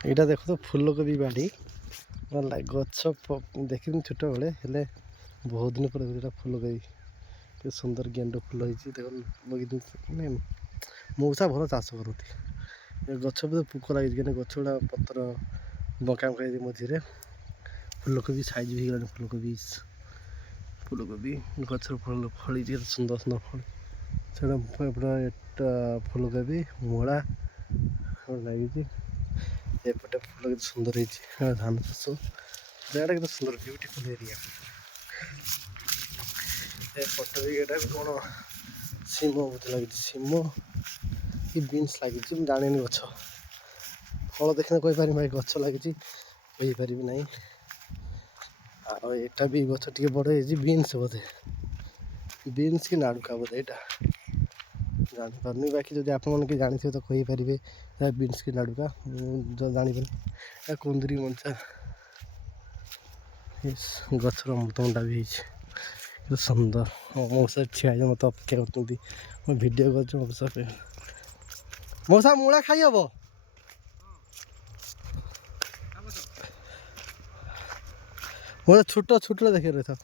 ଏଇଟା ଦେଖ ତ ଫୁଲକୋବି ବାଡ଼ି ଗଛ ଦେଖିନି ଛୋଟ ବେଳେ ହେଲେ ବହୁତ ଦିନ ପରେ ଏଇଟା ଫୁଲକୋବି କେତେ ସୁନ୍ଦର ଗେଣ୍ଡୁ ଫୁଲ ହେଇଛି ଦେଖ ମାନେ ମଉସା ଭଲ ଚାଷ କରନ୍ତି। ଗଛ ବି ପୋକ ଲାଗିଛି କିନ୍ତୁ ଗଛ ଗୁଡ଼ା ପତ୍ର ବଙ୍କା ବଙ୍କା ହେଇଛି ମଝିରେ। ଫୁଲକୋବି ସାଇଜ୍ ବି ହେଇଗଲାଣି। ଫୁଲକୋବି ଗଛର ଫଳ ଫଳିଛି କେତେ ସୁନ୍ଦର ସୁନ୍ଦର ଫଳ ସେଟା ପୁରା ଏଟା ଫୁଲକୋବି ମୂଳା ଲାଗିଛି। ଏପଟେ ଫୁଲ କେତେ ସୁନ୍ଦର ହେଇଛି ଧାନ ଚାଷ ଜାଗାଟା କେତେ ସୁନ୍ଦର ବିୟୁଟିଫୁଲ ଏରିଆ। ଏପଟେ ବି ଏଇଟା କ'ଣ ସିମ ବୋଧେ ଲାଗିଛି ସିମ କି ବିନ୍ସ ଲାଗିଛି ମୁଁ ଜାଣିନି। ଗଛ ଫଳ ଦେଖିଲେ କହିପାରିବି ଭାଇ ଗଛ ଲାଗିଛି କହିପାରିବି ନାହିଁ। ଆଉ ଏଇଟା ବି ଗଛ ଟିକେ ବଡ଼ ହେଇଛି ବିନ୍ସ ବୋଧେ ବିନ୍ସ କି ନାଡ଼ୁକା ବୋଧେ ଏଇଟା ଜାଣିପାରୁନି। ବାକି ଯଦି ଆପଣମାନେ କି ଜାଣିଥିବେ ତ କହିପାରିବେ ବିନ୍ସ କି ନାଡ଼ୁକା ମୁଁ ଜାଣିପାରିନି। ଏହା କୁନ୍ଦୁରି ମଞ୍ଜା ଗଛର ଅମୃତଭଣ୍ଡା ବି ହେଇଛି କେତେ ସୁନ୍ଦର। ମଉସା ଠିଆ ହେଇଛି ମୋତେ ଅପେକ୍ଷା କରୁଛନ୍ତି ମୁଁ ଭିଡ଼ିଓ କରୁଛି। ମଉସା ମୂଳା ଖାଇ ହବ? ମଉସା ଛୋଟ ଦେଖି ରହିଥାଉ।